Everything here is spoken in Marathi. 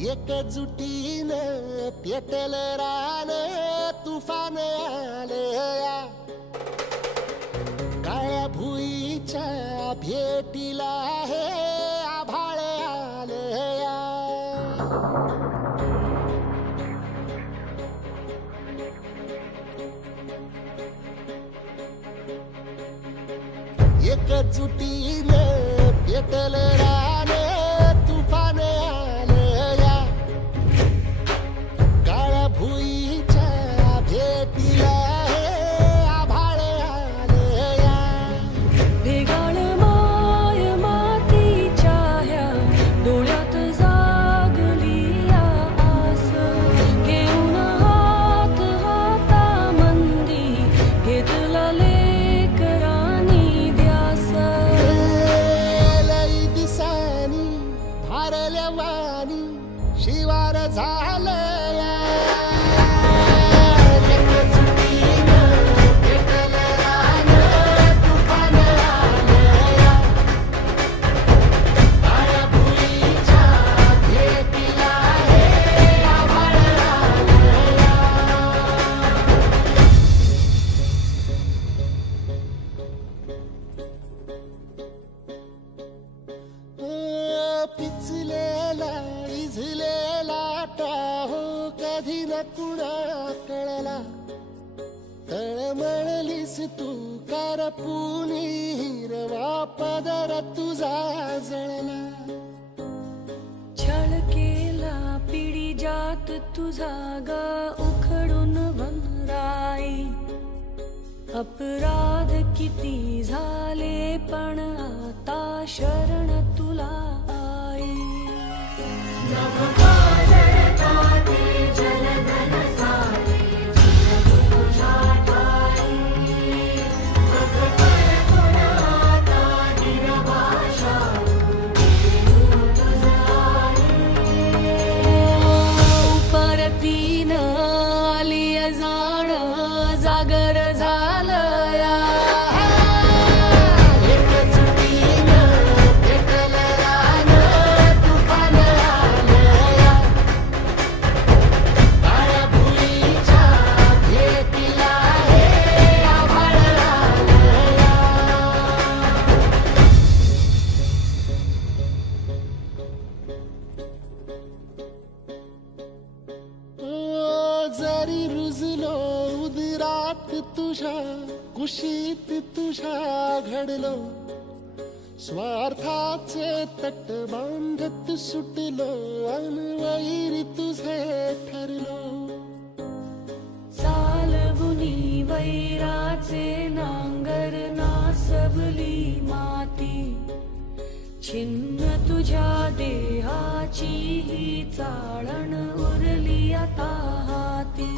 एकजुटीनं पेटल रान तुफान आलया काळ्या भुईच्या भेटीला हे आभाळ आलया एकजुटीनं पेटल रान तुफान आलया काळ्या भुईच्या भेटीला हे आभाळ आलया ढेगाळ माय मातीच्या ह्या डोळ्यात जागली आस घेऊन हात हातामंदी घेतला लेकरांनी ध्यास लई दिसानी भारल्या वाणी शिवार झालया एकजुटीनं पेटल रान तुफान आलया काळ्या भुईच्या भेटीला हे आभाळ आलया पिचलेला इझलेला टाहो कधी न कुणा कळला तळमळलीस तू करपुनी हिरवा पदर तुझा जळला छळ केला पिढी जात तुझा गा उखडून वनराई अपराध किती झाले पण आता शरण तुला आई परतीन आलिया जाण जागर झालया एकजुटीनं पेटल रान तुफान आलया काळ्या भुईच्या भेटीला हे आभाळ आलया जरी रुजलो उदरात तुझ्या कुशीत तुझ्या घडलो स्वार्थाचे तट बांधत सुटलो अनवैरी तुझे ठरलो चालवुनी वैराचे नांगर नासवली माती छिन्न तुझ्या देहाची ही चाळण उरली आता हाती